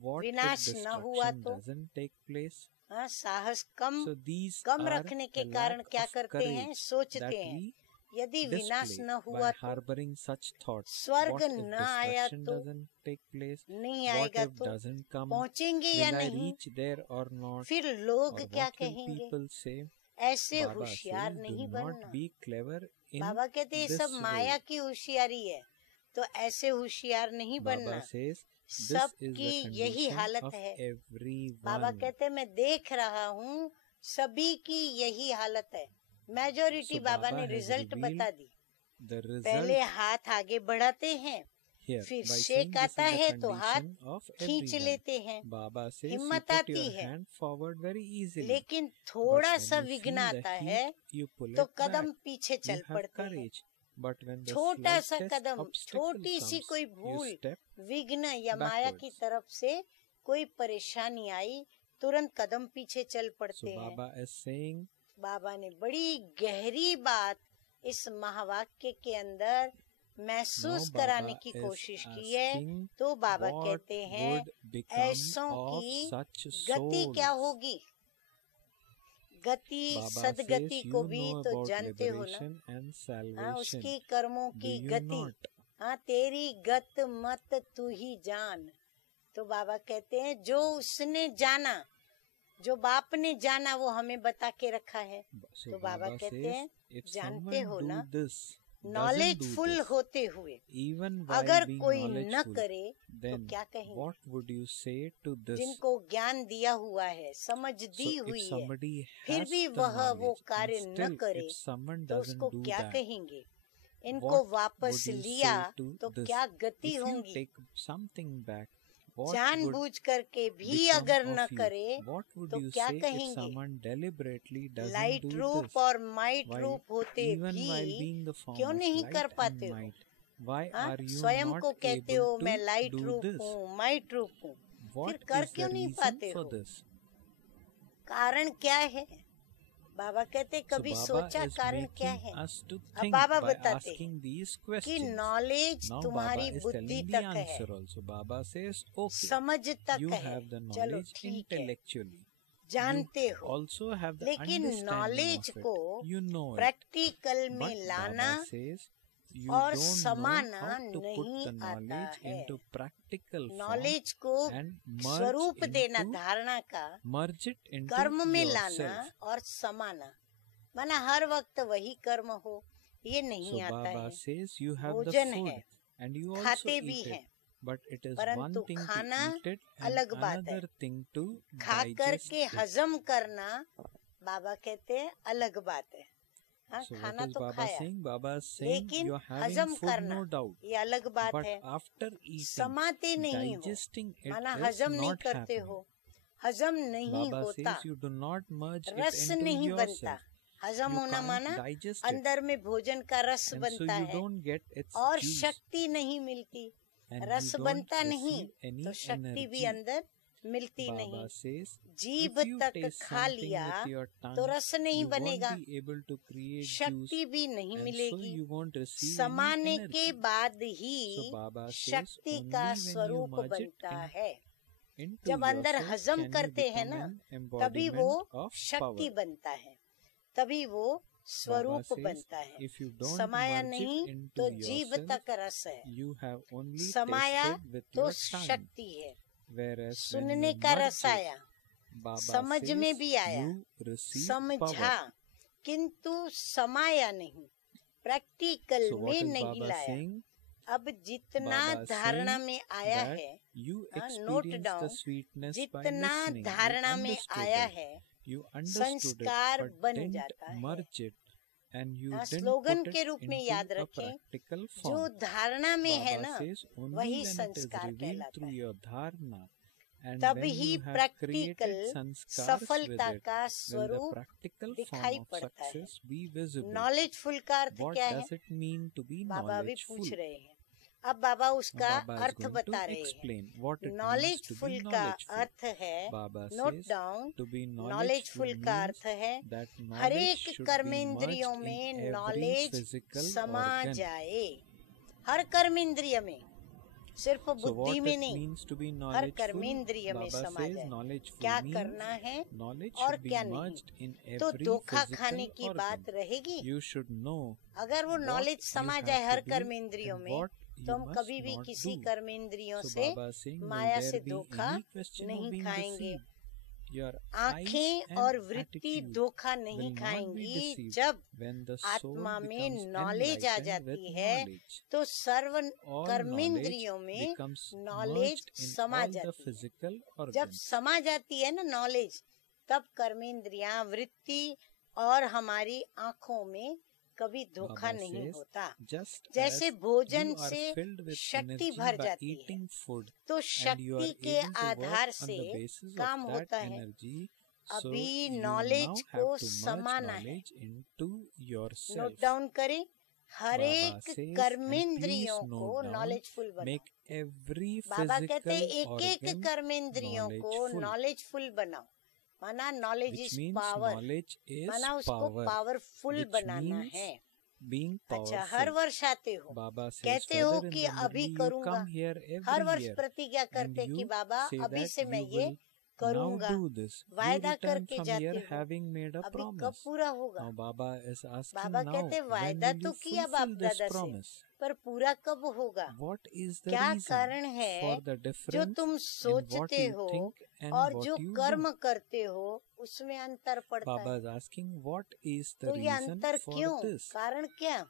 What if विनाश न हुआ destruction तो? doesn't take place? हाँ, साहस कम So these कम are रखने के the कारण lack क्या of करते हैं? courage सोचते that हैं we यदि विनाश display न हुआ by तो, harboring such thoughts. स्वर्ग What if न आया destruction तो, doesn't take place? नहीं What आएगा if तो doesn't come? पहुंचेंगे या Will I नहीं? reach there or not? फिर Or लोग क्या what will कहेंगे? people say? ऐसे Baba होशियार says, do नहीं not बनना। be clever in बाबा कहते हैं ये this सब माया way. की होशियारी है, तो ऐसे होशियार नहीं बनना। Baba says, this is सबकी the यही condition हालत of है। बाबा everyone. कहते हैं मैं देख रहा हूँ सभी की यही हालत है। मेजोरिटी So बाबा Baba ने has रिजल्ट revealed बता दी। The पहले result हाथ आगे बढ़ाते हैं, here फिर by shake saying this is आता है the तो हाथ condition of खींच everyone. लेते हैं। Baba says you हिम्मत put आती your है, hand forward very easily. लेकिन But थोड़ा when सा you विघ्न feel the आता heat, है you pull तो it back. कदम पीछे You चल have पड़ते हैं। courage. But when the छोटा सा slightest कदम, obstacle छोटी सी comes, कोई you भूल, step विघ्न या माया की backwards. तरफ से कोई परेशानी आई, तुरंत कदम पीछे चल So पड़ते हैं। Baba is saying, बाबा ने बड़ी गहरी बात इस महावाक्य के अंदर महसूस now कराने Baba की is कोशिश की है। asking तो बाबा what कहते हैं would become ऐसों of की such गति क्या souls. होगी? गति Baba सदगति says को you भी know तो about जानते हो ना। liberation and हाँ, salvation. उसकी कर्मों Do की you गति। not? हाँ, तेरी गत मत तू ही जान। तो बाबा कहते हैं जो उसने जाना, जो बाप ने जाना वो हमें बता के रखा है। So तो बाबा Baba कहते says, हैं if जानते someone हो do ना, this, doesn't do knowledgeful this, होते हुए even while अगर being कोई न knowledgeful, करे तो then क्या कहेंगे? what would you say to this? जिनको ज्ञान दिया हुआ है, समझ So दी if हुई है, somebody फिर has भी the वह वो knowledge and कार्य न still करे if someone तो doesn't उसको do क्या that, कहेंगे? इनको what वापस would you लिया say to तो this? क्या गति If you होंगी? take something back, what would जानबूझ करके भी become अगर न of you? करे What would तो you क्या say if कहेंगे? someone deliberately doesn't light do रूप this? और माइट Why, रूप होते even while भी being the form क्यों of नहीं light कर and पाते हो? might, why हाँ, are you स्वयं not को कहते able हो मैं to लाइट do रूप this? हूँ, माइट रूप हूँ, What फिर कर is the क्यों नहीं reason पाते for हो? this? कारण क्या है? बाबा कहते So कभी Baba सोचा is कारण क्या making है? us to अब think बाबा by बताते हैं asking these कि questions. नॉलेज Now Baba तुम्हारी is बुद्धि telling the तक है, answer also. Baba says, okay, समझ तक you है, have the चलो knowledge ठीक है, intellectually. जानते You हो, also have the लेकिन understanding नॉलेज of को it. You know it. Practical में But लाना Baba says, you और don't know समाना how to put नहीं the आता knowledge है। into practical form नॉलेज को and स्वरूप देना, into, धारणा का, merge it into कर्म में लाना yourself. और समाना, माना हर वक्त वही कर्म हो, ये नहीं So आता Baba है। says you have the भोजन food है, and you also खाते भी eat it. हैं, But it is परंतु one thing to खाना eat it and अलग बात है। another thing to खा digest करके it. हजम करना बाबा कहते हैं अलग बात है। हाँ, So what खाना is तो Baba खाया, saying? Baba is saying लेकिन you are having हजम food, करना no doubt. ये अलग बात But है। after eating, समाते नहीं हो, digesting it माना is हजम नहीं not करते happening. हो, हजम नहीं Baba होता, says you do not merge रस it into नहीं बनता। yourself. हजम You होना can't माना digest it. अंदर में भोजन का रस And so बनता you है don't get its और juice. शक्ति नहीं मिलती। And रस you don't बनता नहीं receive any तो शक्ति भी energy. अंदर मिलती Baba नहीं। says, जीभ if you तक taste खा something लिया with your tongue, तो रस नहीं you won't बनेगा, be able to create juice, शक्ति भी नहीं and so मिलेगी। you won't receive any समाने के energy. बाद So ही Baba says, शक्ति only का when you स्वरूप merge it बनता in, है। into जब अंदर yourself हजम can you करते हैं become ना, an तभी वो embodiment of शक्ति power. बनता है, तभी वो Baba स्वरूप says, बनता है। if you don't समाया merge नहीं it into तो जीभ yourself, तक रस है, you have only समाया tasted with तो your tongue. शक्ति है। Whereas when सुनने you का merge रस it, आया, Baba समझ में says, भी आया, you receive समझा, power. किंतु समाया नहीं, प्रैक्टिकल So what में is नहीं Baba लाया। saying? अब जितना Baba धारणा saying में आया that है, you note experience the down, sweetness by जितना listening. धारणा You में understood आया it. है, You understood it, संस्कार but बन didn't जाता है। merge it, and you didn't slogan put के it रूप में into याद a रखें, practical जो form. धारणा में है Baba ना, says only वही when it is संस्कार revealed कहलाता through है। your dharna, and तब when he you have practical created sanskars with सफलता it, का will the स्वरूप practical दिखाई form of पड़ता है। success be visible. नॉलेजफुल का अर्थ What क्या है? does it mean to be बाबा भी knowledgeful? पूछ रहे हैं। अब बाबा उसका Baba is अर्थ going बता to रहे हैं। explain what it means to knowledgeful be का knowledgeful. अर्थ है, Baba note says down, to be knowledgeful knowledgeful का means अर्थ है that हर knowledge एक should be कर्मेंद्रियों merged में in every नॉलेज physical समा organ. जाए। हर कर्मेंद्रिय में, सिर्फ So बुद्धि what में it नहीं, means to be her knowledgeful, कर्मेंद्रिय में Baba समा says जाए। knowledgeful क्या means करना है knowledge और should be क्या नहीं, merged in तो every धोखा खाने physical की organ. बात रहेगी। You should know अगर वो what नॉलेज you समा have जाए to हर do कर्मेंद्रियों and में, what तो you हम must कभी भी not किसी do. कर्मेंद्रियों So से Baba is saying, will Maya there से be धोखा any question of नहीं being खाएंगे। deceived? Your आंखें eyes और and वृत्ति attitude धोखा will नहीं not be खाएंगी। deceived. जब When the soul आत्मा में becomes नॉलेज आ enlightened जाती with है, knowledge, तो सर्व all knowledge कर्मेंद्रियों में becomes नॉलेज merged in समा all the जाती है। physical जब organs. समा जाती है ना नॉलेज, तब कर्मेंद्रियां, वृत्ति और हमारी आंखों में कभी धोखा Baba नहीं says, होता। just जैसे as भोजन you are से filled with शक्ति energy भर by जाती है, eating food तो and you शक्ति are के able to Aadhaar work on से the basis काम of होता that है। energy, so अभी you नॉलेज now को have to merge समाना है। knowledge into yourself. Note down करें, हर Baba एक says, and कर्मेंद्रियों please को note down, नॉलेजफुल बनाओ। make every बाबा कहते हैं physical एक एक organ कर्मेंद्रियों को knowledgeful, नॉलेजफुल बनाओ। माना knowledge which is means power, knowledge is माना उसको power, powerful which banana means है। being अच्छा, हर powerful. वर्ष आते हो, Baba says कहते हो further in कि the अभी Murli, you करूंगा, come here हर every वर्ष year प्रतिज्ञा and करते कि you बाबा say अभी that से मैं you ये will now करूंगा। do this. You वायदा return करके from जाते here हो, having made a अभी कब promise. पूरा होगा? Now Baba is asking Baba now, कहते when वायदा will तो you किया बाप fulfill this दादा से, promise? पर पूरा कब होगा? What is the क्या reason कारण है for the जो difference तुम in what सोचते you हो think and और what जो you कर्म do? करते हो उसमें अंतर पड़ता Baba है। is asking, what is the तो ये reason अंतर for क्यों? this? कारण क्या?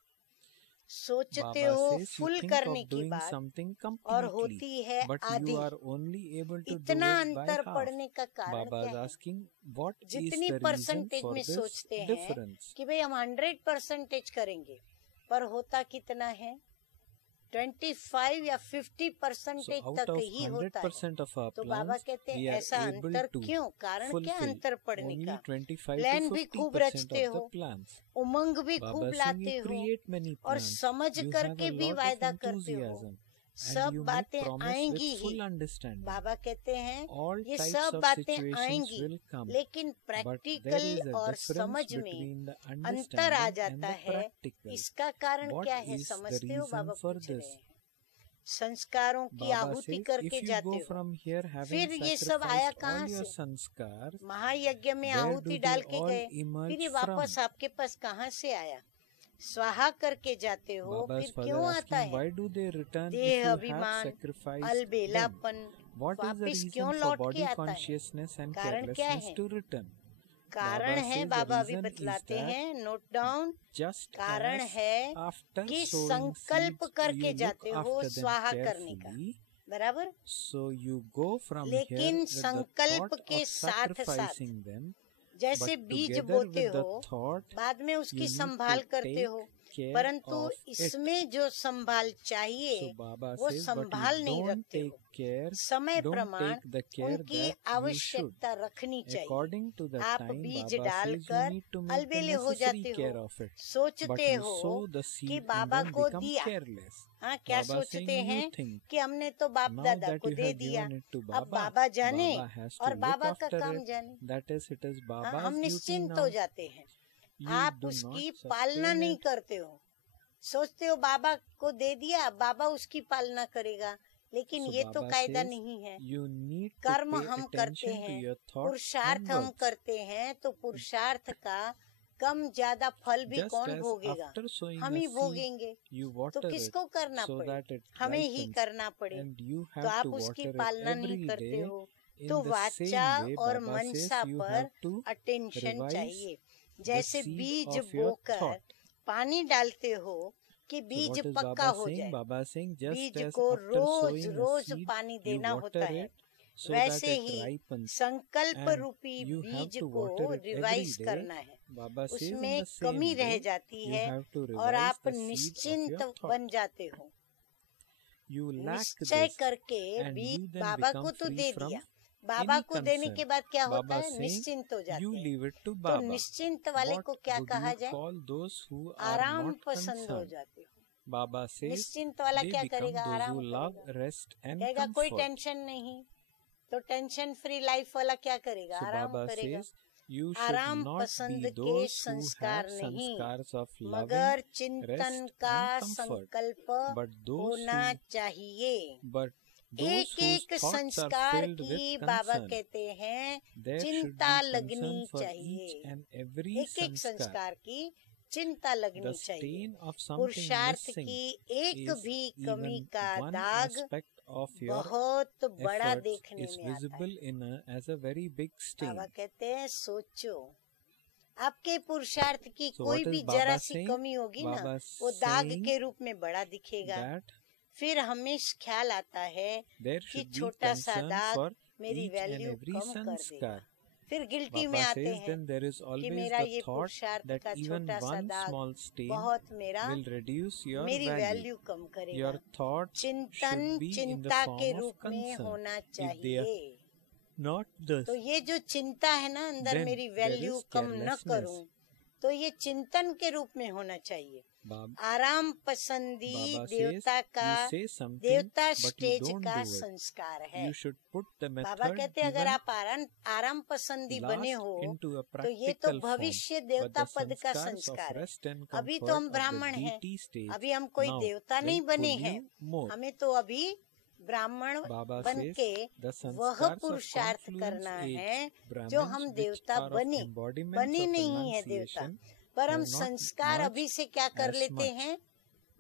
सोचते Baba हो says you फुल think करने of की doing बात something और completely, होती है but आधी। you are only able to do इतना it by अंतर half. पड़ने का कारण Baba is क्या है? asking, what is जितनी the reason परसेंटेज for में this सोचते हैं difference? कि भाई हम 100% करेंगे, पर होता कितना है? 25 या 50% So out तक of ही होता है। 100% of our तो बाबा plans, कहते we हैं are ऐसा able अंतर to क्यों? कारण क्या fulfill अंतर पड़ने only का? 25 प्लान to भी खूब 50% रचते of the हो, plans. उमंग भी Baba खूब is saying लाते you हो create many और plans. समझ You have करके a भी lot of वायदा करते हो। enthusiasm. And सब you make बातें promise आएंगी with ही। full understanding. बाबा कहते हैं All ये types सब of बातें situations आएंगी, will come. लेकिन But there practical is a और difference समझ में between the अंतर आ understanding and जाता the है। practical. इसका कारण What क्या है? is the समझते हो? reason बाबा for पूछ रहे this? हैं। संस्कारों की Baba आहुति says, करके if you जाते go हो, from here having फिर ये सब आया sacrificed कहाँ all your से? sanskars, महायज्ञ में where do आहुति they डाल के all गए, emerge फिर ये from? वापस आपके पास कहाँ से आया? स्वाहा करके जाते हो, Baba is फिर further क्यों आता asking, है? why do they return if देह you have अभिमान, sacrificed them? अलबेलापन What is the वापस reason क्यों for लौट body के आता है? consciousness and कारण क्या carelessness है? to return? कारण Baba है, says the बाबा अभी reason is बतलाते that हैं, नोट डाउन। just कारण as है after कि sowing संकल्प seeds, करके you जाते look हो after them स्वाहा करने का, carefully, बराबर। so you go from here लेकिन with the संकल्प thought के of साथ साथ sacrificing them, जैसे but बीज together बोते with the हो, thought बाद में you उसकी need संभाल to करते take हो, care परंतु of it. इसमें जो संभाल चाहिए So Baba वो says, but संभाल you नहीं don't रखते take हो। care, समय don't प्रमाण take the care उनकी that you should. आवश्यकता रखनी चाहिए। According to the आप time, बीज Baba says you डालकर need to make the अलबेले हो necessary जाते care हो, of it. But सोचते you हो sow the कि seed and बाबा then को become दिया। careless. हाँ, क्या Baba सोचते saying, हैं you think कि हमने तो बाप now दादा that को you दे have दिया, given it to अब Baba, बाबा जाने Baba has to और look बाबा का after काम it. जाने। That is, it is हाँ, Baba's हम duty निश्चिंत now. हो जाते हैं। You आप do उसकी not पालना sustain नहीं it. करते हो, सोचते हो बाबा को दे दिया, बाबा उसकी पालना करेगा, लेकिन So ये तो Baba कायदा says, नहीं है। you need to कर्म pay हम करते attention to हैं, your thoughts पुरुषार्थ and हम words. करते हैं, तो पुरुषार्थ का कम ज्यादा फल भी Just कौन as भोगेगा? after sowing हम a ही seed, भोगेंगे। you तो water it किसको करना so पड़े? that it हमें ही ripens, करना पड़े। and you तो have आप to उसकी water it पालना नहीं every करते day. हो। In तो the वाचा same way, और Baba says मनसा you पर have to अटेंशन revise चाहिए। the जैसे seed बीज of your बोकर thought. पानी डालते हो कि So बीज what is पक्का Baba हो saying? जाए। Baba saying just बीज as को after rose sowing a rose seed, पानी you देना होता water है, it so that वैसे it ही ripens, संकल्प and रूपी you have बीज to को water it every revise day. करना है। Baba says in उसमें the same कमी रह way, जाती you है have to और revise आप the seed of निश्चिंत your thought. बन जाते हो। You lack निश्चय this, करके and बीज you then बाबा become को तो free दे from दिया, बाबा any को देने concern. के बाद क्या होता Baba है? saying, निश्चिंत हो you जाते हैं। leave it to तो Baba. निश्चिंत वाले What को क्या would कहा you जाए? call those who are आराम not पसंद हो concerned? जाते हो। Baba says निश्चिंत वाला they क्या become करेगा? those आराम who love करेगा, rest and कहेगा कोई comfort. टेंशन नहीं। तो टेंशन फ्री लाइफ वाला क्या करेगा? So आराम Baba करेगा। says you should आराम not पसंद be के those who संस्कार have नहीं, sanskars of मगर loving, चिंतन rest का and comfort, संकल्प but those होना who चाहिए। but those एक whose एक thoughts are संस्कार filled की with बाबा concern. कहते हैं There should चिंता be लगनी concern for each चाहिए। and every एक एक sanskar. संस्कार की चिंता लगनी The चाहिए। stain of something पुरुषार्थ missing की एक is भी कमी even का one दाग aspect of your बहुत बड़ा efforts देखने is में आता है। visible as a very big stain. बाबा कहते हैं सोचो, आपके पुरुषार्थ की So कोई what भी is Baba जरा सी saying? कमी होगी ना, Baba वो दाग saying के रूप में बड़ा दिखेगा। That फिर हमेशा ख्याल आता है there कि should be छोटा सा concern दाग for मेरी each and वैल्यू every कम कर देगा। sanskar. फिर गिल्टी में Baba आते says हैं then there is कि always मेरा the ये thought पुरुषार्थ that का even छोटा सा one दाग small stain बहुत मेरा will reduce your मेरी value. वैल्यू कम करेगा। Your thoughts चिंतन should be in the चिंता form के of रूप में concern. होना If they are चाहिए। not this, तो ये जो चिंता है ना अंदर, then मेरी there वैल्यू is कम न carelessness. करूं, तो ये चिंतन के रूप में होना चाहिए। Baba, आराम पसंदी Baba देवता says का you say something देवता but you स्टेज don't का do it. संस्कार है। You should put the Baba method कहते हैं अगर given आप आराम पसंदी बने last हो into a तो ये तो practical form. भविष्य But देवता the पद का sanskars of संस्कार है। rest and अभी तो comfort हम of the ब्राह्मण हैं, deity stage अभी हम कोई now देवता will नहीं बने pull हैं, you more. हमें तो अभी ब्राह्मण Baba बन says के the वह sanskars of पुरुषार्थ confluence करना age, है जो Brahmins, हम which देवता are of बने embodiments बने of नहीं है देवता, renunciation, पर हम have not संस्कार merged अभी से क्या कर as लेते much. हैं?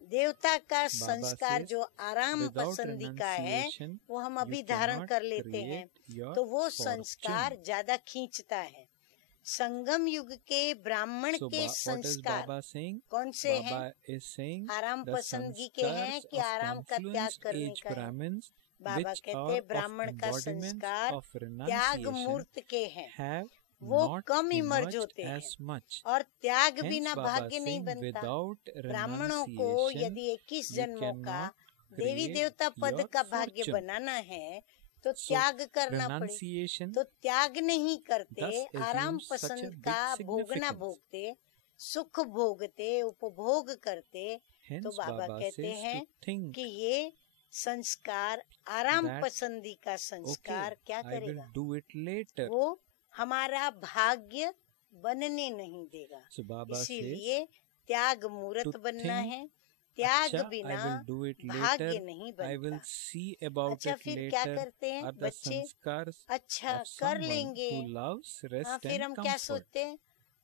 देवता का Baba संस्कार says, जो आराम without पसंदी का है renunciation, वो हम you अभी धारण cannot कर लेते हैं, create your तो वो fortune. संस्कार ज्यादा खींचता है। संगम युग के ब्राह्मण So के what is संस्कार Baba saying? कौन से हैं? Baba is saying आराम the पसंदगी के हैं sanskars कि of आराम का त्याग confluence करने age का है? Brahmins, बाबा which कहते are हैं of ब्राह्मण का embodiments संस्कार of त्याग renunciation, मूर्त के हैं, have वो not कम इमर्ज emerged होते हैं as much. और त्याग Hence बिना Baba भाग्य नहीं saying बनता। without ब्राह्मणों को renunciation, यदि 21 you जन्मों का cannot देवी create देवता पद your का भाग्य fortune. बनाना है तो So त्याग करना पड़े। renunciation तो त्याग नहीं करते, thus आराम assumes such a पसंद big का भोगना significance. भोगते, सुख भोगते, उपभोग करते, तो Hence बाबा Baba कहते says हैं to think कि ये संस्कार आराम that, पसंदी का संस्कार okay, क्या I will करेगा? do it later. वो हमारा भाग्य बनने नहीं देगा। So Baba says इसीलिए त्याग मूर्त to बनना think, है, त्याग अच्छा, I बिना will do it भाग्य later. नहीं I will बनता। see about अच्छा it फिर क्या later. करते हैं Are the बच्चे? sanskars अच्छा of कर someone लेंगे। who loves हाँ, rest फिर and हम क्या comfort. सोचते हैं?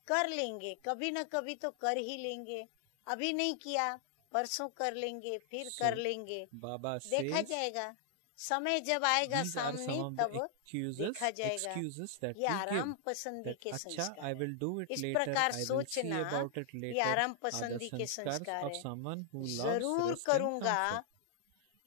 कर लेंगे, कभी न कभी तो कर ही लेंगे। अभी नहीं किया, परसों कर लेंगे, फिर So, कर लेंगे, Baba देखा says जाएगा। समय जब आएगा these are सामने some of the तब देखा जाएगा। excuses that ये we आराम give. पसंदी That के अच्छा, I संस्कार will do it इस later. प्रकार I will see सोचना about it ये later. आराम Are the पसंदी के sanskars संस्कार of है। someone who loves जरूर rest and करूंगा, comfort.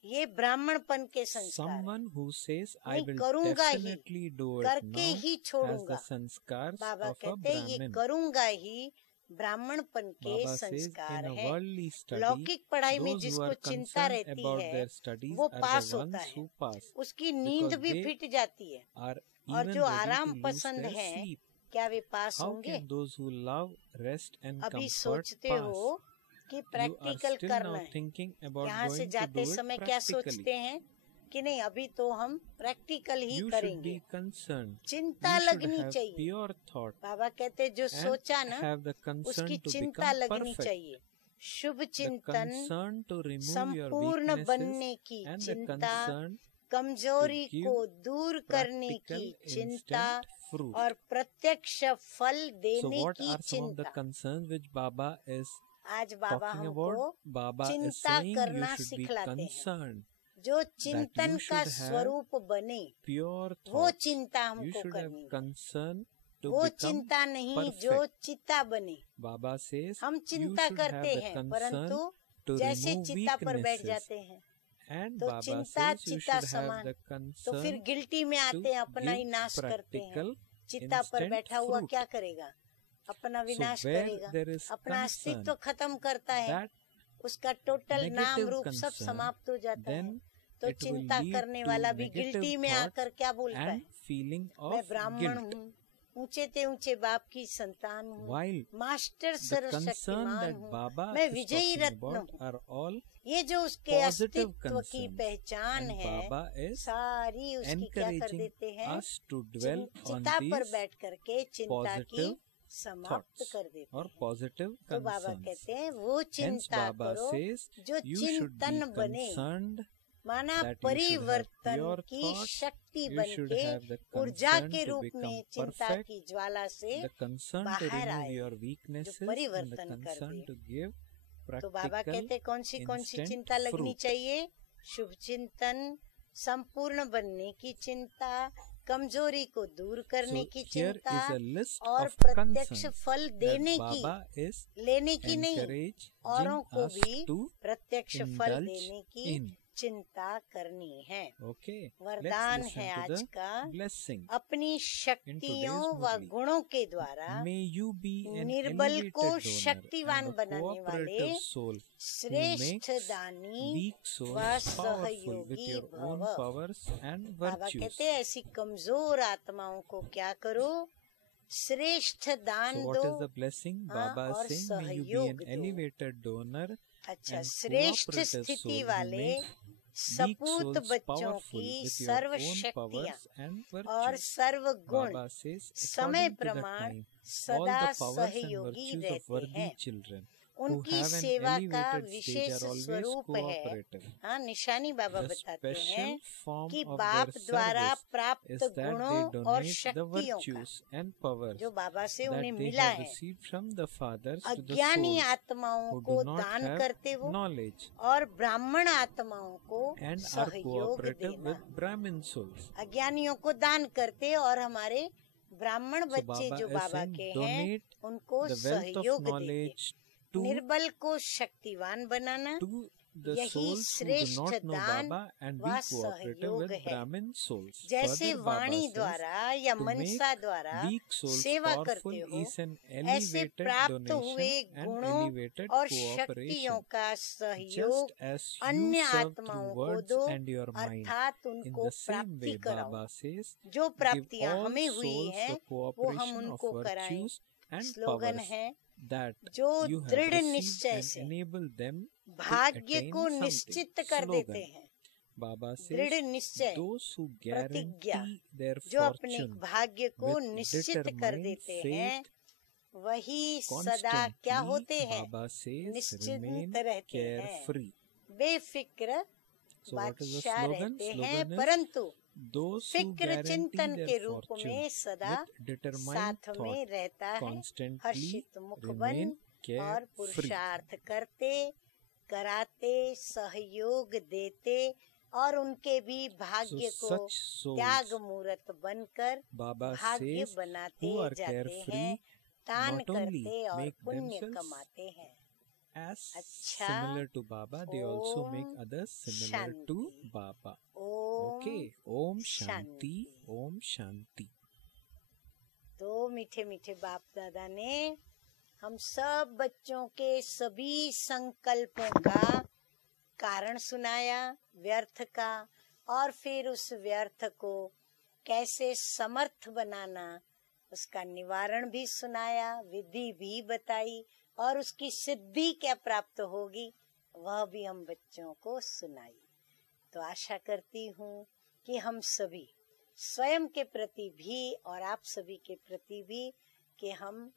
ये ब्राह्मणपन के संस्कार है। Someone who says I नहीं will करूंगा ही, definitely do it करके now ही has छोड़ूंगा। the sanskars Baba of a कहते हैं ये Brahmin. करूंगा ही, ब्राह्मणपन के Baba says संस्कार in a हैं। worldly study, लौकिक पढ़ाई में those who जिसको are चिंता concerned रहती about है their studies वो are पास the होता ones है, who pass, उसकी नींद because भी they फिट जाती है। are और even जो ready आराम to lose पसंद their हैं sleep. क्या वे पास How होंगे? can those who love rest and अभी comfort सोचते pass? हो कि You are प्रैक्टिकल still करना now है। thinking about यहाँ से going to जाते do it समय क्या practically. सोचते हैं कि नहीं अभी तो हम प्रैक्टिकल ही You should करेंगे। be concerned. चिंता You should लगनी have चाहिए। pure thought बाबा कहते जो and सोचा ना have the concern उसकी to चिंता become लगनी perfect. चाहिए। शुभ The चिंतन concern to remove your संपूर्ण weaknesses बनने की and the चिंता, concern कमजोरी to give को दूर करने की practical चिंता instant fruit. और प्रत्यक्ष फल So देने what की are some of the चिंता। concerns which Baba is आज बाबा talking हमको about? Baba is चिंता saying you करना should be सिखलाते हैं। concerned. जो चिंतन you का should have स्वरूप बने Pure वो thoughts. चिंता You हमको should have करनी है। concern to वो become चिंता नहीं perfect. जो चिता बने। Baba says हम you चिंता should have करते the हैं concern परंतु to जैसे remove चिता पर बैठ weaknesses. जाते हैं And तो Baba चिंता says you चिता should have समान। the तो फिर concern गिल्टी में to आते हैं, अपना ही give नाश करते हैं। practical चिता पर instant बैठा हुआ fruit. क्या करेगा? अपना So विनाश where करेगा, there is अपना concern, अस्तित्व खत्म करता है, that उसका टोटल नाम negative रूप सब concern, समाप्त हो जाता है। then तो it will चिंता lead करने to वाला भी negative गिल्टी में thoughts आकर क्या बोलता है? and feeling मैं of ब्राह्मण guilt. हूँ, ऊंचे ते ऊंचे बाप की संतान हूँ, While मास्टर the concern सर्वशक्तिमान that हूँ, Baba मैं is विजयी talking रत्न about हूँ। are all ये जो उसके positive अस्तित्व की concerns, पहचान and है Baba is सारी उसकी क्या कर encouraging देते हैं? us to dwell on चिता पर these बैठ करके चिंता की positive समाप्त thoughts कर देते or हैं। positive तो बाबा concerns. कहते हैं वो Hence चिंता Baba करो says जो you should be चिंतन बने, concerned माना that you should have परिवर्तन pure की thoughts, शक्ति you बन should के have the ऊर्जा concern के to रूप become में चिंता perfect, की ज्वाला से the concern to बाहर remove आए, your जो weaknesses and the परिवर्तन कर concern दे। to give तो बाबा practical कहते कौन सी instant चिंता लगनी fruit. चाहिए? शुभ चिंतन, संपूर्ण बनने की चिंता, कमजोरी को दूर करने So की here चिंता is a list और of प्रत्यक्ष concerns फल that देने की, Baba is लेने की नहीं, encouraging औरों को us भी to प्रत्यक्ष फल indulge देने की in. चिंता करनी है। Okay, वरदान let's है listen to आज the का, blessing. अपनी शक्तियों व movie. गुणों के द्वारा May you be an निर्बल elevated को donor शक्तिवान and a बनाने वाले cooperative soul श्रेष्ठ makes दानी weak souls व powerful with सहयोगी your own भव। powers and Baba virtues. कहते हैं ऐसी कमजोर आत्माओं को क्या करो? श्रेष्ठ दान So what दो। is the blessing? हाँ, Baba और is saying, may you be सहयोग an दो। elevated donor अच्छा, and श्रेष्ठ cooperative स्थिति soul who वाले make weak सपूत souls बच्चों powerful की with your सर्व own शक्तियाँ powers and और virtues. सर्व गुण Baba says, समय according to the प्रमाण time, all सदा the powers and सहयोगी virtues of रहते worthy हैं। children who उनकी have an सेवा का elevated stage wishes are always स्वरूप है। cooperative. हाँ, निशानी बाबा The बताते हैं special form कि of बाप their द्वारा service प्राप्त is that गुणों they और donate the शक्तियों का virtues and powers जो बाबा से that उन्हें they मिला have है received from the fathers to the अज्ञानी souls आत्माओं who को do not दान have करते वो knowledge और ब्राह्मण आत्माओं को and are सहयोग cooperative देना। with Brahmin souls. अज्ञानियों को दान करते और हमारे ब्राह्मण So बच्चे Baba जो is बाबा saying, के हैं donate उनको the wealth of सहयोग देते। knowledge to निर्बल को शक्तिवान बनाना the यही souls who do श्रेष्ठ not know दान Baba and व be cooperative सहयोग with है। Brahmin souls. जैसे Further, Baba वाणी says, द्वारा या to मनसा make द्वारा weak souls सेवा powerful करते हो, is an ऐसे elevated प्राप्त हुए donation and गुणों elevated और शक्तियों cooperation. का Just सहयोग as you अन्य serve आत्माओं through को words दो, and your mind, अर्थात in उनको the same प्राप्ति way कराओ। Baba says, जो give प्राप्तियां all हमें हुई souls हैं the वो हम cooperation of उनको कराएं। virtues and स्लोगन powers है that जो you have दृढ़ received निश्चय and से enable them to भाग्य attain को something. निश्चित कर Slogan. देते हैं। Baba दृढ़ says, निश्चय those who प्रतिज्ञा guarantee their जो अपने fortune भाग्य को with निश्चित कर determined देते faith, हैं वही सदा क्या constantly, होते हैं? Baba says, निश्चिंत remain रहते हैं, carefree. बेफिक्र So what is the बादशाह slogan? रहते हैं, Slogan is, परंतु those who फिक्र guarantee चिंतन के their रूप fortune में सदा with determined साथ thought में रहता है, constantly हर्षित मुख बन remain और carefree. पुरुषार्थ करते कराते सहयोग देते और उनके भी So भाग्य को such souls, त्याग मूर्त बनकर Baba भाग्य says, बनाते who are जाते carefree, हैं, दान not only करते और make पुण्य themselves कमाते हैं। as अच्छा, similar to Baba, they also make Om others similar to Shanti. Baba. Om Okay, Om Shanti. Shanti, Om Shanti. तो मीठे मीठे बाप दादा ने हम सब बच्चों के सभी संकल्पों का कारण सुनाया, व्यर्थ का, और फिर उस व्यर्थ को कैसे समर्थ बनाना उसका निवारण भी सुनाया, विधि भी बताई, और उसकी सिद्धि क्या प्राप्त होगी वह भी हम बच्चों को सुनाई। तो आशा करती हूँ कि हम सभी स्वयं के प्रति भी और आप सभी के प्रति भी कि हम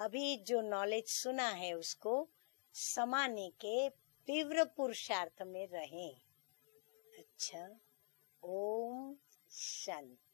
अभी जो नॉलेज सुना है उसको समाने के तीव्र पुरुषार्थ में रहें। अच्छा, ओम शांति।